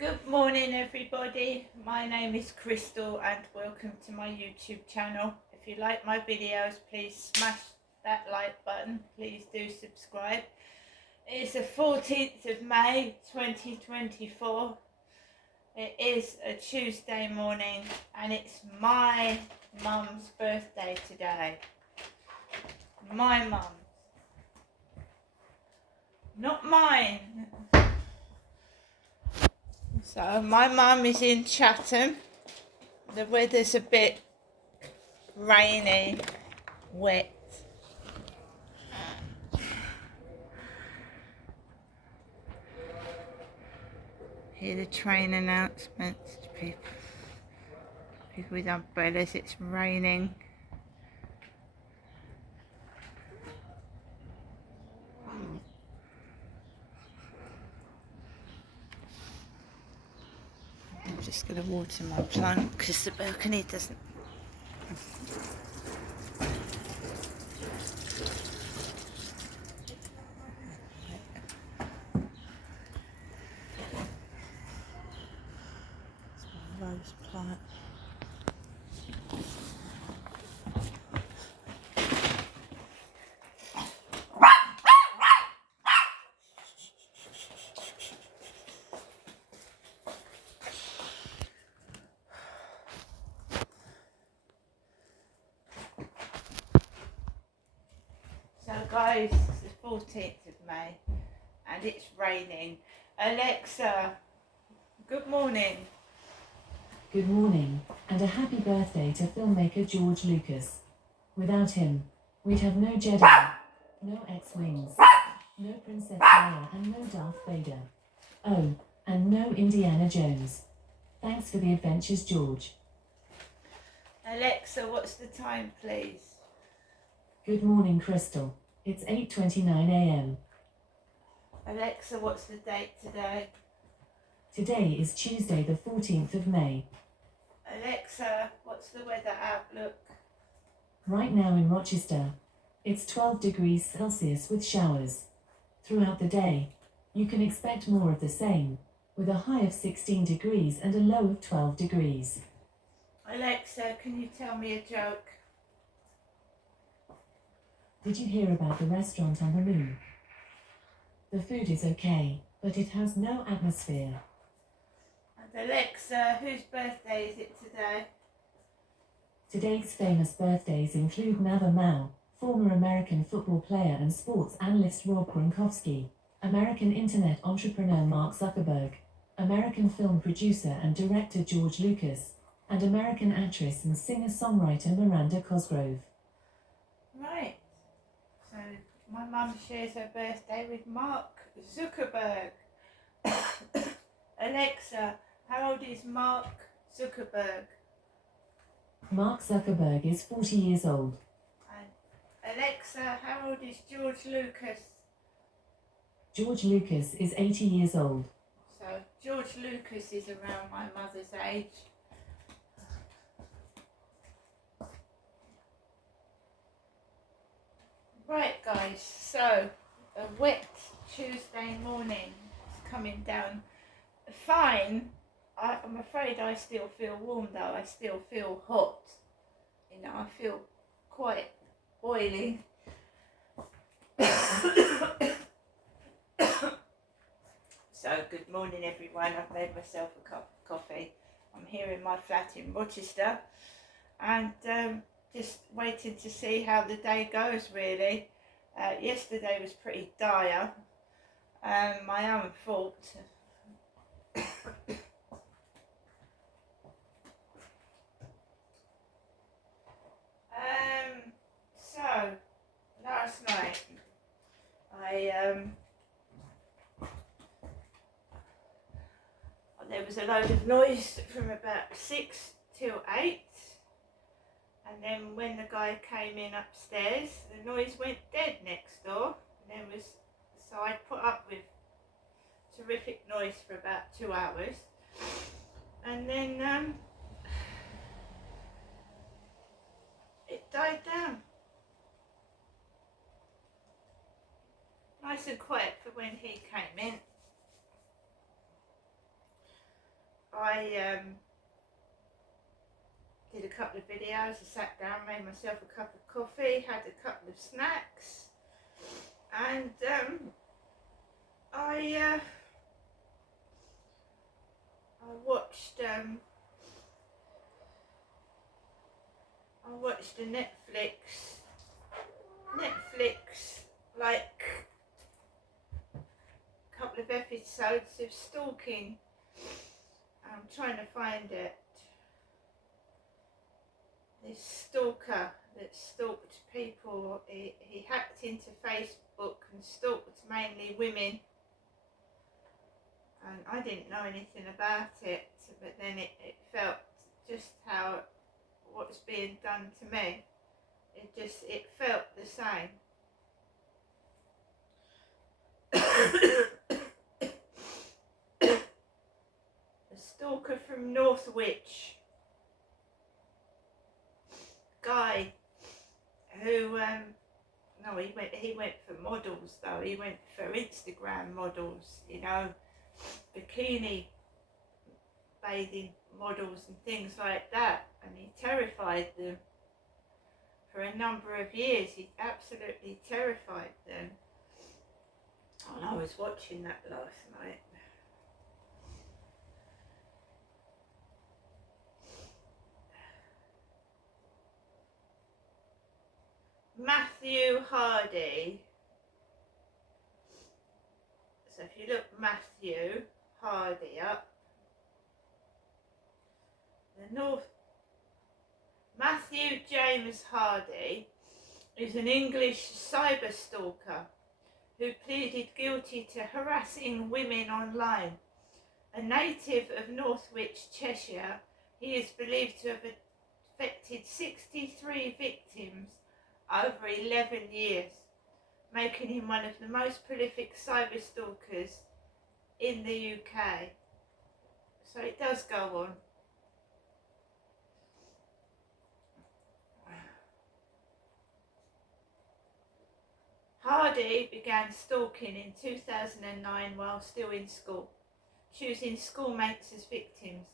Good morning everybody, my name is Crystal and welcome to my YouTube channel. If you like my videos, please smash that like button, please do subscribe. It's the 14th of May 2024. It is a Tuesday morning and it's my mum's birthday today. My mum, not mine. So my mum is in Chatham. The weather's a bit rainy, wet. Hear the train announcements to people with umbrellas. It's raining. I'm just going to water my plant because the balcony doesn't. It's my rose plant. So guys, it's the 14th of May and it's raining. Alexa, good morning. Good morning, and a happy birthday to filmmaker George Lucas. Without him, we'd have no Jedi, no X-Wings, no Princess Leia, and no Darth Vader. Oh, and no Indiana Jones. Thanks for the adventures, George. Alexa, what's the time please? Good morning, Crystal. It's 8:29 a.m. Alexa, what's the date today? Today is Tuesday the 14th of May. Alexa, what's the weather outlook? Right now in Rochester, it's 12 degrees Celsius with showers. Throughout the day, you can expect more of the same, with a high of 16 degrees and a low of 12 degrees. Alexa, can you tell me a joke? Did you hear about the restaurant on the moon? The food is okay, but it has no atmosphere. And Alexa, whose birthday is it today? Today's famous birthdays include Nava Mao, former American football player and sports analyst Rob Gronkowski, American internet entrepreneur Mark Zuckerberg, American film producer and director George Lucas, and American actress and singer-songwriter Miranda Cosgrove. Right. So my mum shares her birthday with Mark Zuckerberg. Alexa, how old is Mark Zuckerberg? Mark Zuckerberg is 40 years old. And Alexa, how old is George Lucas? George Lucas is 80 years old. So George Lucas is around my mother's age. Right guys, so a wet Tuesday morning is coming down. Fine, I'm afraid I still feel warm though, I still feel hot. You know, I feel quite boiling. So good morning everyone, I've made myself a cup of coffee. I'm here in my flat in Rochester and just waiting to see how the day goes really. Yesterday was pretty dire, my own fault. So last night there was a load of noise from about 6 till 8, and then when the guy came in upstairs the noise went dead next door, and so I put up with terrific noise for about 2 hours, and then it died down. Nice and quiet for when he came in. I did a couple of videos. I sat down, made myself a cup of coffee, had a couple of snacks, and I watched a Netflix like a couple of episodes of stalking. I'm trying to find it. This stalker that stalked people, he hacked into Facebook and stalked mainly women, and I didn't know anything about it, but then it felt just how what was being done to me. It felt the same. A stalker from Northwich, guy who no, he went for models though. He went for Instagram models, you know, bikini bathing models and things like that, and he terrified them for a number of years. He absolutely terrified them. And I was watching that last night. Matthew Hardy. So if you look Matthew Hardy up, Matthew James Hardy is an English cyber stalker who pleaded guilty to harassing women online. A native of Northwich, Cheshire, he is believed to have affected 63 victims over 11 years, making him one of the most prolific cyber stalkers in the UK. So it does go on. Hardy began stalking in 2009 while still in school, choosing schoolmates as victims.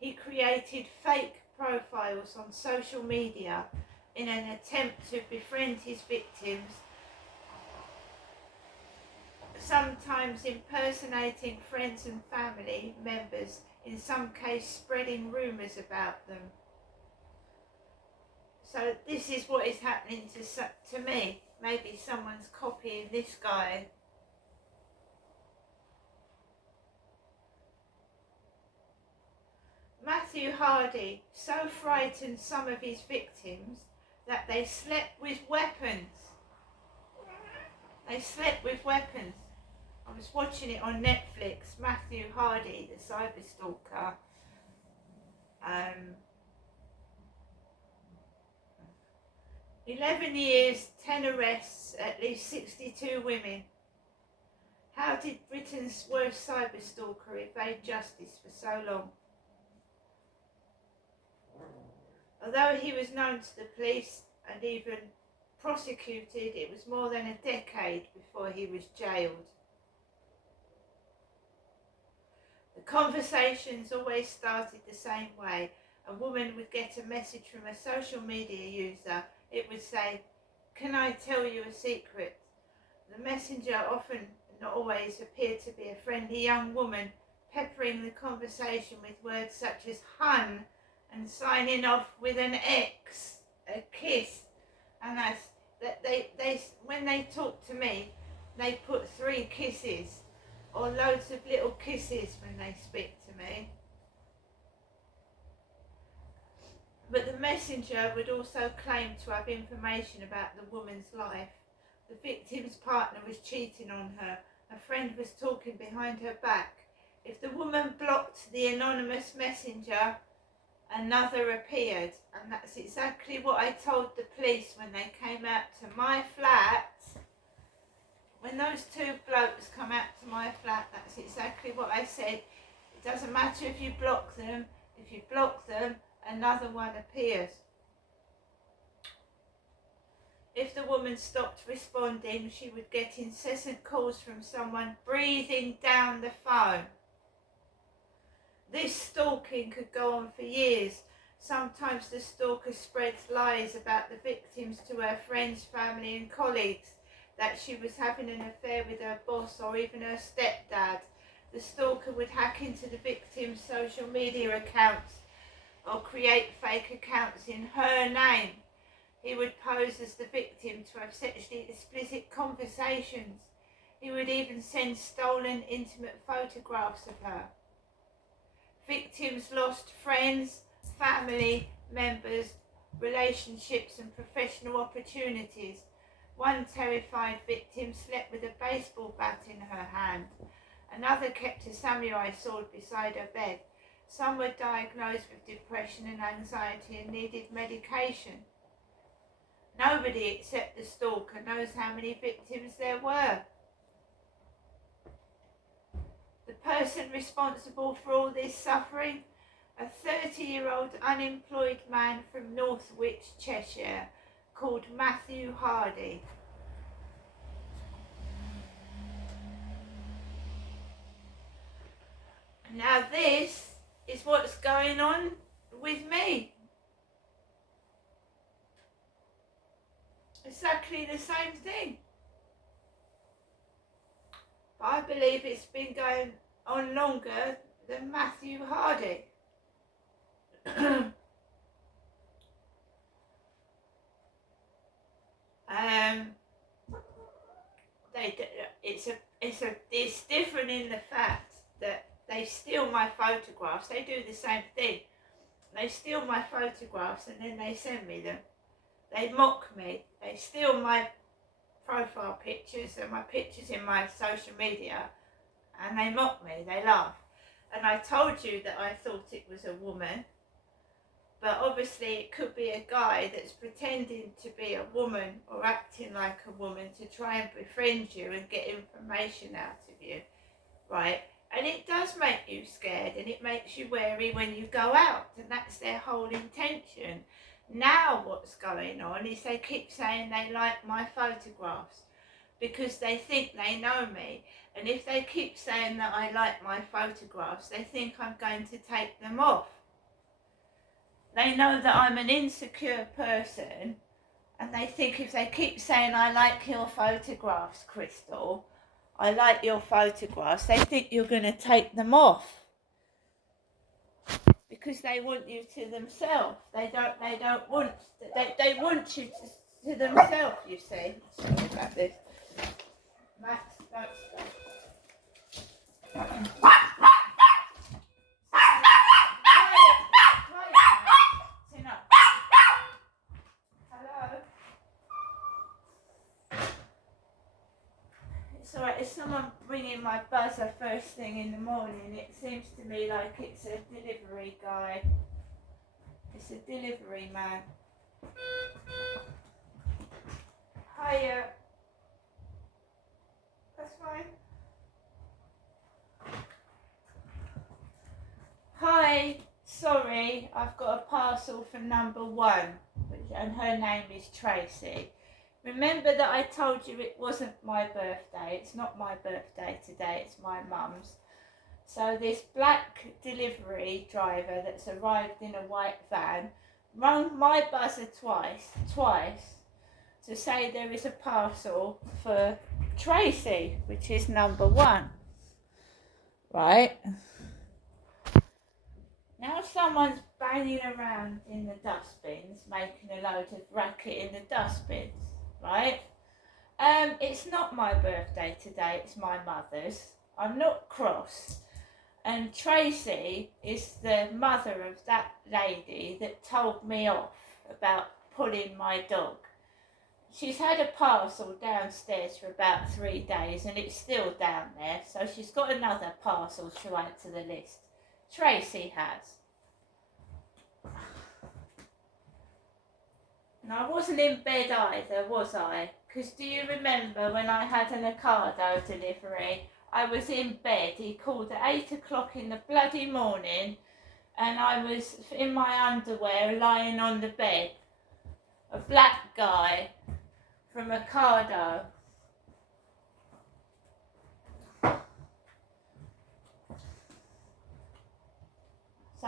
He created fake profiles on social media in an attempt to befriend his victims, sometimes impersonating friends and family members, in some case spreading rumours about them. So this is what is happening to me. Maybe someone's copying this guy. Matthew Hardy so frightened some of his victims that they slept with weapons. They slept with weapons. I was watching it on Netflix, Matthew Hardy, the cyber stalker. 11 years, 10 arrests, at least 62 women. How did Britain's worst cyber stalker evade justice for so long? Although he was known to the police and even prosecuted, it was more than a decade before he was jailed. The conversations always started the same way. A woman would get a message from a social media user. It would say, "Can I tell you a secret?" The messenger often, not always, appeared to be a friendly young woman, peppering the conversation with words such as "hun" and signing off with an X, a kiss. And when they talk to me, they put 3 kisses or loads of little kisses when they speak to me. But the messenger would also claim to have information about the woman's life. The victim's partner was cheating on her. A friend was talking behind her back. If the woman blocked the anonymous messenger, another appeared. And that's exactly what I told the police when they came out to my flat. When those 2 blokes come out to my flat, that's exactly what I said. It doesn't matter if you block them. If you block them, another one appears. If the woman stopped responding, she would get incessant calls from someone breathing down the phone. This stalking could go on for years. Sometimes the stalker spreads lies about the victims to her friends, family and colleagues, that she was having an affair with her boss or even her stepdad. The stalker would hack into the victim's social media accounts or create fake accounts in her name. He would pose as the victim to have sexually explicit conversations. He would even send stolen intimate photographs of her. Victims lost friends, family members, relationships and professional opportunities. One terrified victim slept with a baseball bat in her hand. Another kept a samurai sword beside her bed. Some were diagnosed with depression and anxiety and needed medication. Nobody except the stalker knows how many victims there were. The person responsible for all this suffering, a 30-year-old unemployed man from Northwich, Cheshire, called Matthew Hardy. Now this is what's going on with me. Exactly the same thing. But I believe it's been going on longer than Matthew Hardy. It's different in the fact that they steal my photographs. They do the same thing. They steal my photographs and then they send me them. They mock me. They steal my profile pictures and my pictures in my social media, and they mock me. They laugh. And I told you that I thought it was a woman, but obviously it could be a guy that's pretending to be a woman or acting like a woman to try and befriend you and get information out of you, right? And it does make you scared and it makes you wary when you go out, and that's their whole intention. Now what's going on is they keep saying they like my photographs because they think they know me, and if they keep saying that I like my photographs, they think I'm going to take them off. They know that I'm an insecure person, and they think if they keep saying I like your photographs, Crystal, I like your photographs, they think you're going to take them off. Because they want you to themselves. They want you to themselves, you see. Sorry about this. Max, don't stop. Quiet, Max. Enough. Hello? It's alright, if someone ringing my buzzer first thing in the morning, it seems to me like it's a delivery guy. It's a delivery man. Hiya. That's fine. Hi, sorry, I've got a parcel for number 1, and her name is Tracy. Remember that I told you it wasn't my birthday. It's not my birthday today, it's my mum's. So this black delivery driver that's arrived in a white van rang my buzzer twice to say there is a parcel for Tracy, which is number 1. Right? Now someone's banging around in the dustbins, making a load of racket in the dustbins, right? It's not my birthday today, it's my mother's. I'm not cross. And Tracy is the mother of that lady that told me off about pulling my dog. She's had a parcel downstairs for about 3 days and it's still down there, so she's got another parcel to add to the list. Tracy has. And I wasn't in bed either, was I? Because do you remember when I had an Ocado delivery? I was in bed. He called at 8 o'clock in the bloody morning and I was in my underwear lying on the bed. A black guy from Ocado.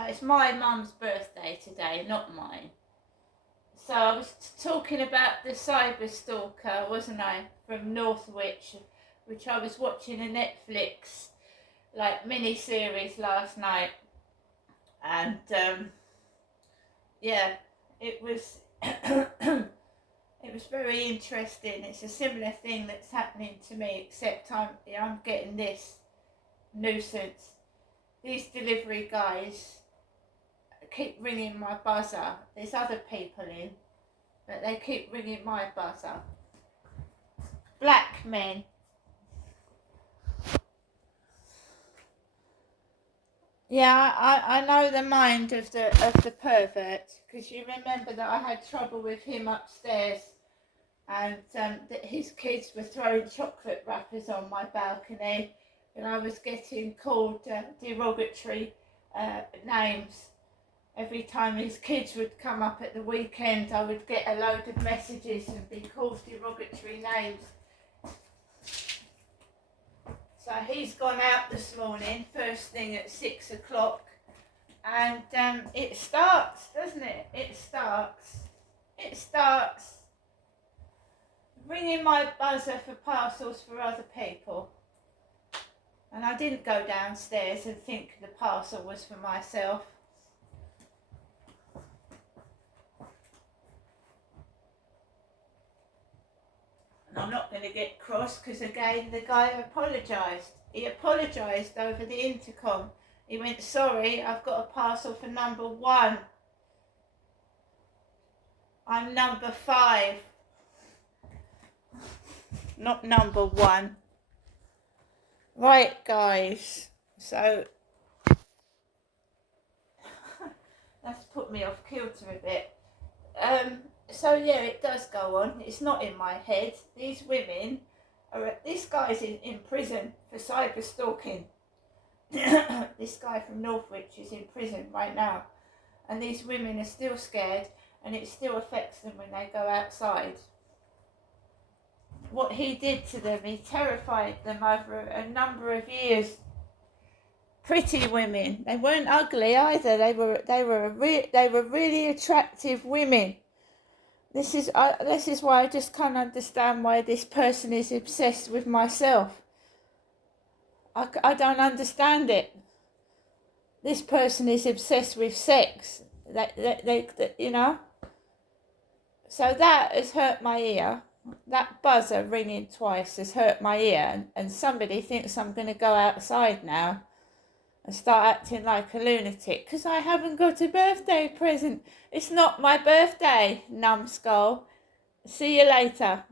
it's my mum's birthday today, not mine. So I was talking about the cyber stalker, wasn't I, from Northwich, which I was watching a Netflix mini series last night, and yeah, it was it was very interesting. It's a similar thing that's happening to me, except I'm getting this nuisance. These delivery guys keep ringing my buzzer. There's other people in, but they keep ringing my buzzer. Black men. Yeah, I know the mind of the pervert, because you remember that I had trouble with him upstairs, and that his kids were throwing chocolate wrappers on my balcony, and I was getting called derogatory names. Every time his kids would come up at the weekend, I would get a load of messages and be called derogatory names. So he's gone out this morning, first thing at 6 o'clock, and it starts, doesn't it? It starts ringing my buzzer for parcels for other people. And I didn't go downstairs and think the parcel was for myself. I'm not going to get cross, because again the guy apologised. He apologised over the intercom. He went, sorry, I've got a parcel for number 1. I'm number 5. Not number 1. Right, guys. So that's put me off kilter a bit. So yeah, it does go on. It's not in my head. These women this guy's in prison for cyber stalking. This guy from Northwich is in prison right now, and these women are still scared, and it still affects them when they go outside. What he did to them, he terrified them over a number of years. Pretty women. They weren't ugly either. They were really attractive women. This is why I just can't understand why this person is obsessed with myself. I don't understand it. This person is obsessed with sex. They you know. So that has hurt my ear. That buzzer ringing twice has hurt my ear, and somebody thinks I'm going to go outside now and start acting like a lunatic because I haven't got a birthday present. It's not my birthday, numbskull. See you later.